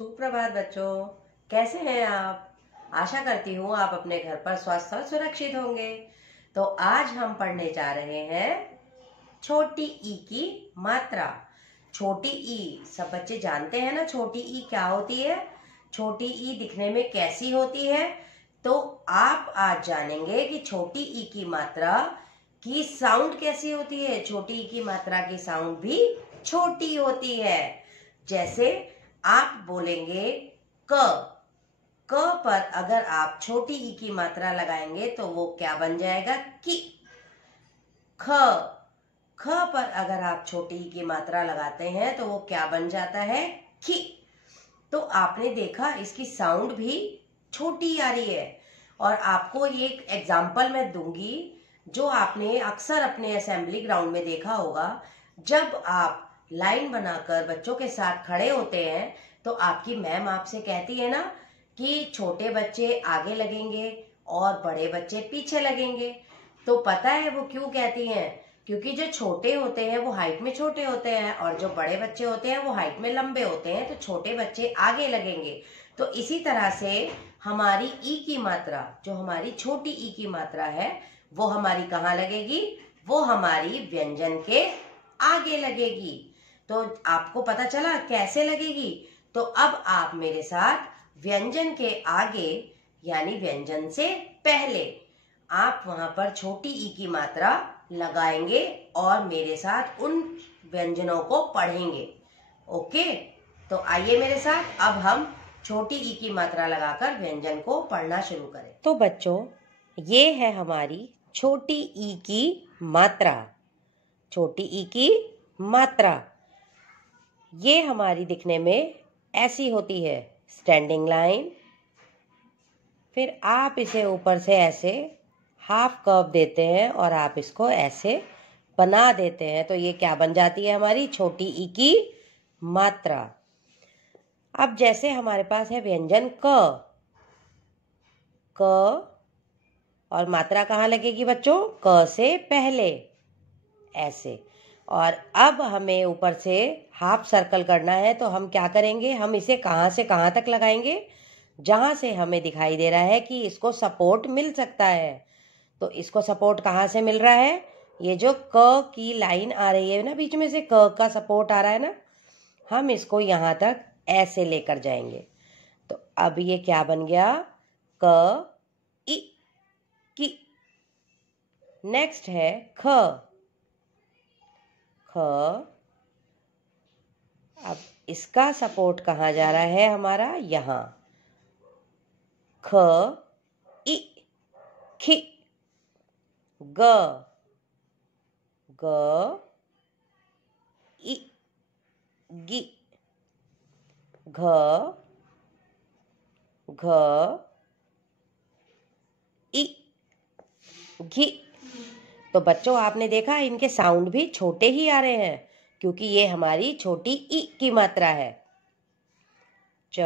सुप्रभात बच्चों, कैसे हैं आप? आशा करती हूँ आप अपने घर पर स्वस्थ और सुरक्षित होंगे। तो आज हम पढ़ने जा रहे हैं छोटी ई की मात्रा। छोटी ई सब बच्चे जानते हैं ना, छोटी ई क्या होती है, छोटी ई दिखने में कैसी होती है। तो आप आज जानेंगे कि छोटी ई की मात्रा की साउंड कैसी होती है। छोटी ई की मात्रा की साउंड भी छोटी होती है। जैसे आप बोलेंगे क, क पर अगर आप छोटी ई की मात्रा लगाएंगे तो वो क्या बन जाएगा, कि। ख, ख पर अगर आप छोटी ई की मात्रा लगाते हैं तो वो क्या बन जाता है, खी। तो आपने देखा इसकी साउंड भी छोटी आ रही है। और आपको ये एक एग्जाम्पल मैं दूंगी जो आपने अक्सर अपने असेंबली ग्राउंड में देखा होगा। जब आप लाइन बनाकर बच्चों के साथ खड़े होते हैं तो आपकी मैम आपसे कहती है ना कि छोटे बच्चे आगे लगेंगे और बड़े बच्चे पीछे लगेंगे। तो पता है वो क्यों कहती हैं? क्योंकि जो छोटे होते हैं वो हाइट में छोटे होते हैं और जो बड़े बच्चे होते हैं वो हाइट में लंबे होते हैं, तो छोटे बच्चे आगे लगेंगे। तो इसी तरह से हमारी ई की मात्रा, जो हमारी छोटी ई की मात्रा है, वो हमारी कहाँ लगेगी, वो हमारी व्यंजन के आगे लगेगी। तो आपको पता चला कैसे लगेगी। तो अब आप मेरे साथ व्यंजन के आगे यानी व्यंजन से पहले आप वहां पर छोटी ई की मात्रा लगाएंगे और मेरे साथ उन व्यंजनों को पढ़ेंगे। ओके, तो आइए मेरे साथ अब हम छोटी ई की मात्रा लगाकर व्यंजन को पढ़ना शुरू करें। तो बच्चों, ये है हमारी छोटी ई की मात्रा। छोटी ई की मात्रा ये हमारी दिखने में ऐसी होती है, स्टैंडिंग लाइन। फिर आप इसे ऊपर से ऐसे हाफ कर्व देते हैं और आप इसको ऐसे बना देते हैं, तो ये क्या बन जाती है, हमारी छोटी ई की मात्रा। अब जैसे हमारे पास है व्यंजन क, क और मात्रा कहाँ लगेगी बच्चों, क से पहले ऐसे। और अब हमें ऊपर से हाफ सर्कल करना है, तो हम क्या करेंगे, हम इसे कहाँ से कहाँ तक लगाएंगे, जहां से हमें दिखाई दे रहा है कि इसको सपोर्ट मिल सकता है। तो इसको सपोर्ट कहाँ से मिल रहा है, ये जो क की लाइन आ रही है ना, बीच में से क का सपोर्ट आ रहा है ना, हम इसको यहाँ तक ऐसे लेकर जाएंगे। तो अब ये क्या बन गया, क ई की। नेक्स्ट है ख, ख। अब इसका सपोर्ट कहाँ जा रहा है हमारा, यहाँ, ख ई, खी। ग, ग ई, गी। घ, घ ई, घी। तो बच्चों आपने देखा इनके साउंड भी छोटे ही आ रहे हैं क्योंकि ये हमारी छोटी ई की मात्रा है। च,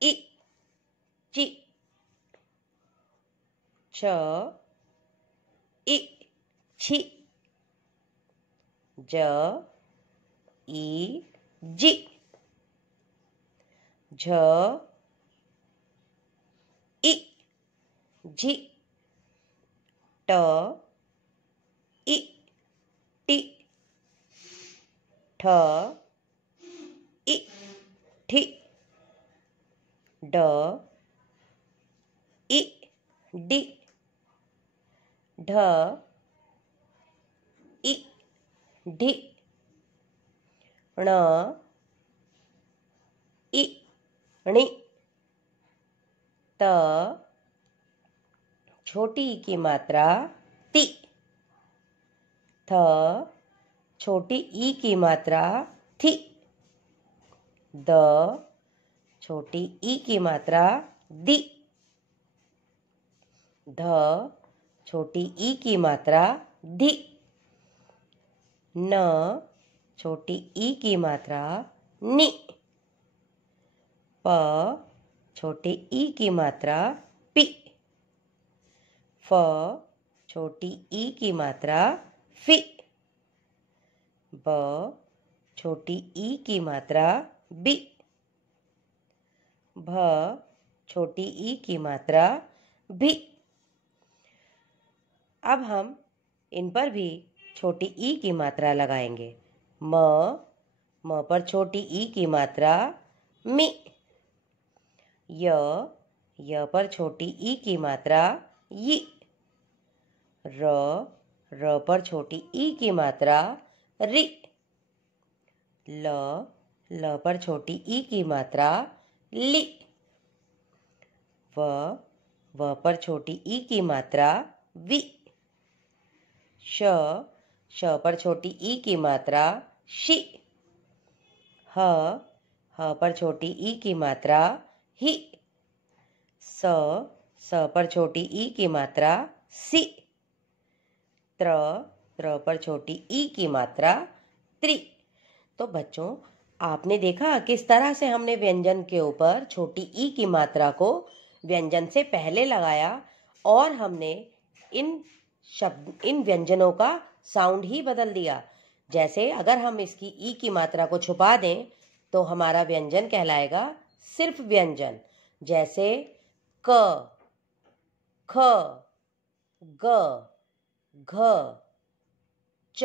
ई, ची। छ, ई, छी। ज, ई, जी। झ, ई, जी। ट, ई, टी। ठ, ई, ठी। ड, ई, डी। ढ, ई, ढी। ण, ई, णी। त, छोटी ई की मात्रा ती। थ, छोटी ई की मात्रा थी। द, छोटी ई की मात्रा दी। ध, छोटी ई की मात्रा धी। न, छोटी ई की मात्रा नी। प, छोटी ई की मात्रा पी। फ, छोटी ई की मात्रा फी। ब, छोटी ई की मात्रा बी। भ छोटी ई की मात्रा भी। अब हम इन पर भी छोटी ई की मात्रा लगाएंगे। म पर छोटी ई की मात्रा मी। य पर छोटी ई की मात्रा यी। र पर छोटी ई की मात्रा री। ल पर छोटी ई की मात्रा ली। व पर छोटी ई की मात्रा वी। श पर छोटी ई की मात्रा शी। ह पर छोटी ई की मात्रा ही। स पर छोटी ई की मात्रा सी। त्र पर छोटी ई की मात्रा त्रि। तो बच्चों, आपने देखा किस तरह से हमने व्यंजन के ऊपर छोटी ई की मात्रा को व्यंजन से पहले लगाया और हमने इन व्यंजनों का साउंड ही बदल दिया। जैसे अगर हम इसकी ई की मात्रा को छुपा दें तो हमारा व्यंजन कहलाएगा सिर्फ व्यंजन। जैसे क, ख, ग, घ, च,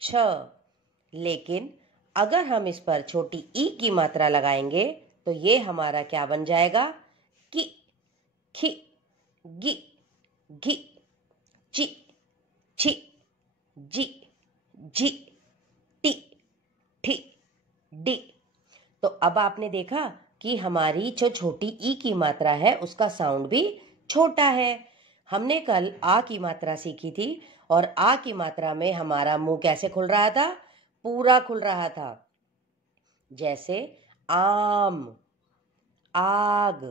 छ। लेकिन अगर हम इस पर छोटी ई की मात्रा लगाएंगे तो ये हमारा क्या बन जाएगा? कि, खि, गी, घि, चि, छि, जी, झी, टी, ठी, डी। तो अब आपने देखा कि हमारी जो छोटी ई की मात्रा है उसका साउंड भी छोटा है। हमने कल आ की मात्रा सीखी थी और आ की मात्रा में हमारा मुंह कैसे खुल रहा था? पूरा खुल रहा था। जैसे आम, आग,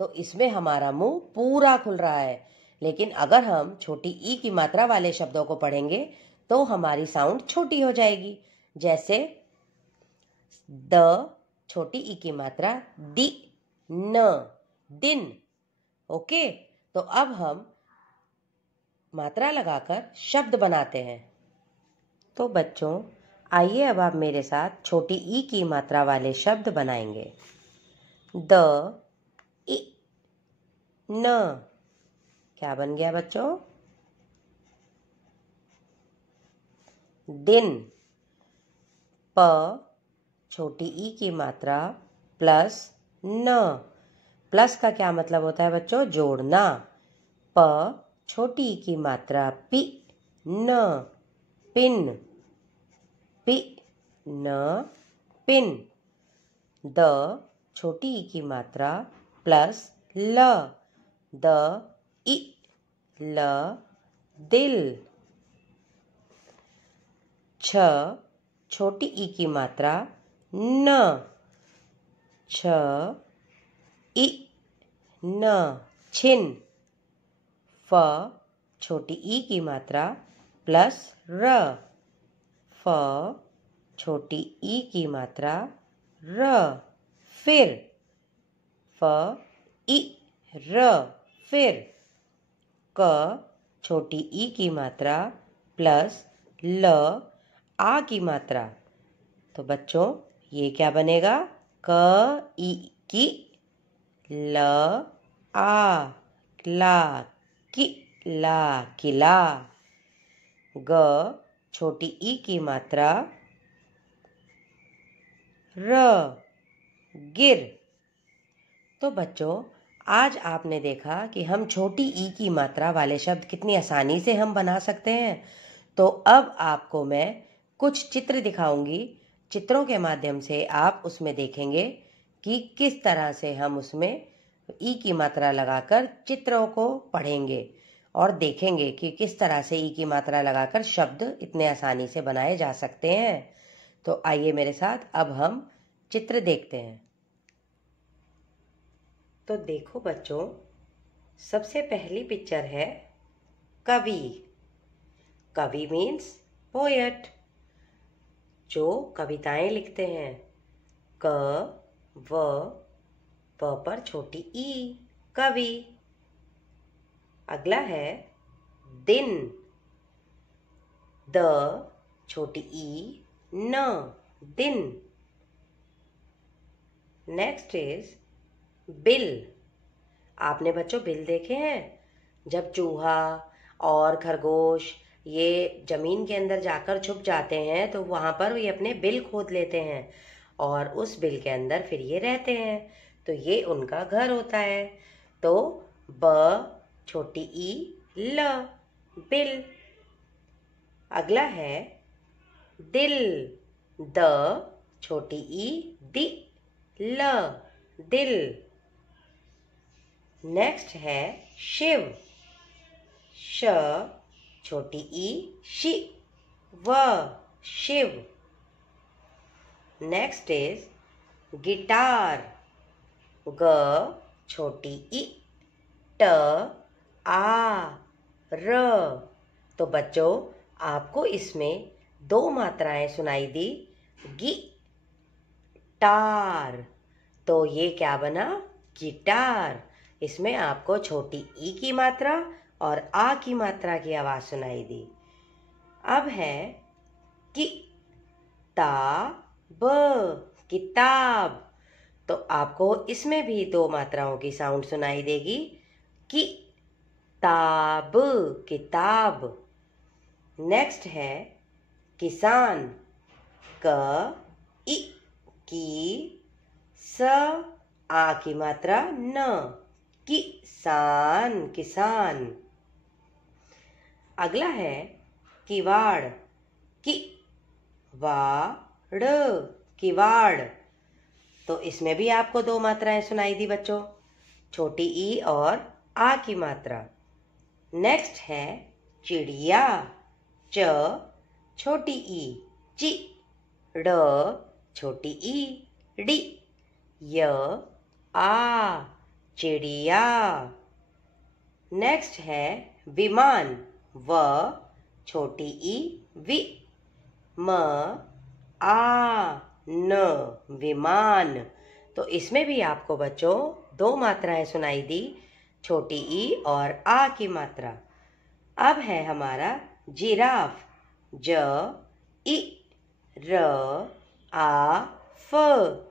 तो इसमें हमारा मुंह पूरा खुल रहा है। लेकिन अगर हम छोटी ई की मात्रा वाले शब्दों को पढ़ेंगे तो हमारी साउंड छोटी हो जाएगी। जैसे द छोटी ई की मात्रा दी, न, दिन। ओके, तो अब हम मात्रा लगाकर शब्द बनाते हैं। तो बच्चों, आइए अब आप मेरे साथ छोटी ई की मात्रा वाले शब्द बनाएंगे। द, इ, न। क्या बन गया बच्चों? दिन। प छोटी ई की मात्रा प्लस न। प्लस का क्या मतलब होता है बच्चों? जोड़ना। प छोटी ई की मात्रा पी, न, पिन, पी, न, पिन। द छोटी ई की मात्रा प्लस ल, द, इ, ल, दिल। छ छोटी ई की मात्रा न, छ, इ, न, छिन। फ छोटी ई की मात्रा प्लस र, फ छोटी ई की मात्रा र, फिर। फ, इ, र, फिर। क छोटी ई की मात्रा प्लस ल, आ की मात्रा। तो बच्चों, ये क्या बनेगा? क, ई की, ल, आ, ला, कि, ला, किला। ग छोटी ई की मात्रा र, गिर। तो बच्चों, आज आपने देखा कि हम छोटी ई की मात्रा वाले शब्द कितनी आसानी से हम बना सकते हैं। तो अब आपको मैं कुछ चित्र दिखाऊंगी। चित्रों के माध्यम से आप उसमें देखेंगे कि किस तरह से हम उसमें ई की मात्रा लगाकर चित्रों को पढ़ेंगे और देखेंगे कि किस तरह से ई की मात्रा लगाकर शब्द इतने आसानी से बनाए जा सकते हैं। तो आइए मेरे साथ अब हम चित्र देखते हैं। तो देखो बच्चों, सबसे पहली पिक्चर है कवि। कवि मीन्स पोएट, जो कविताएं लिखते हैं। क, व, प पर छोटी ई, कवि। अगला है दिन। द छोटी ई, न, दिन। Next is bill. आपने बच्चों बिल देखे हैं? जब चूहा और खरगोश ये जमीन के अंदर जाकर छुप जाते हैं तो वहां पर ये अपने बिल खोद लेते हैं और उस बिल के अंदर फिर ये रहते हैं, तो ये उनका घर होता है। तो ब छोटी ई ल, बिल। अगला है दिल। द छोटी ई दि ल, दिल। नेक्स्ट है शिव। श छोटी ई शि व, शिव। Next is guitar. ग छोटी ई ट आ र। तो बच्चों आपको इसमें दो मात्राएं सुनाई दी, गी टार। तो ये क्या बना? गिटार। इसमें आपको छोटी ई की मात्रा और आ की मात्रा की आवाज सुनाई दी। अब है कि ता ब, किताब। तो आपको इसमें भी दो मात्राओं की साउंड सुनाई देगी, कि ताब, किताब। नेक्स्ट है किसान। क इ की स, आ की मात्रा न, किसान, किसान। अगला है किवाड़। कि वाड़, किवाड़। तो इसमें भी आपको दो मात्राएं सुनाई दी बच्चों, छोटी ई और आ की मात्रा। नेक्स्ट है चिड़िया। च छोटी ई चि ड़ छोटी ई डी य आ, चिड़िया। नेक्स्ट है विमान। व छोटी ई वि म आ न, विमान। तो इसमें भी आपको बच्चों दो मात्राएं सुनाई दी, छोटी ई और आ की मात्रा। अब है हमारा जिराफ। ज इ र आ फ,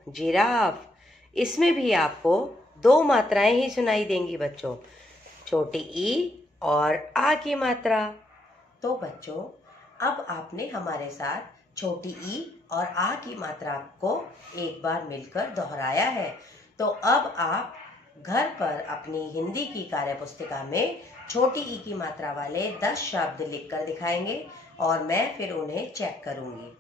जिराफ। इसमें भी आपको दो मात्राएं ही सुनाई देंगी बच्चों, छोटी ई और आ की मात्रा। तो बच्चों अब आपने हमारे साथ छोटी ई और आ की मात्रा को एक बार मिलकर दोहराया है। तो अब आप घर पर अपनी हिंदी की कार्य पुस्तिका में छोटी ई की मात्रा वाले 10 शब्द लिखकर दिखाएंगे और मैं फिर उन्हें चेक करूंगी।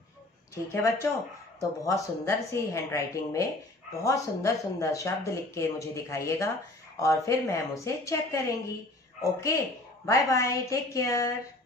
ठीक है बच्चों? तो बहुत सुंदर सी हैंडराइटिंग में बहुत सुंदर सुंदर शब्द लिख के मुझे दिखाइएगा और फिर मैम उसे चेक करेंगी। Okay, bye bye, take care.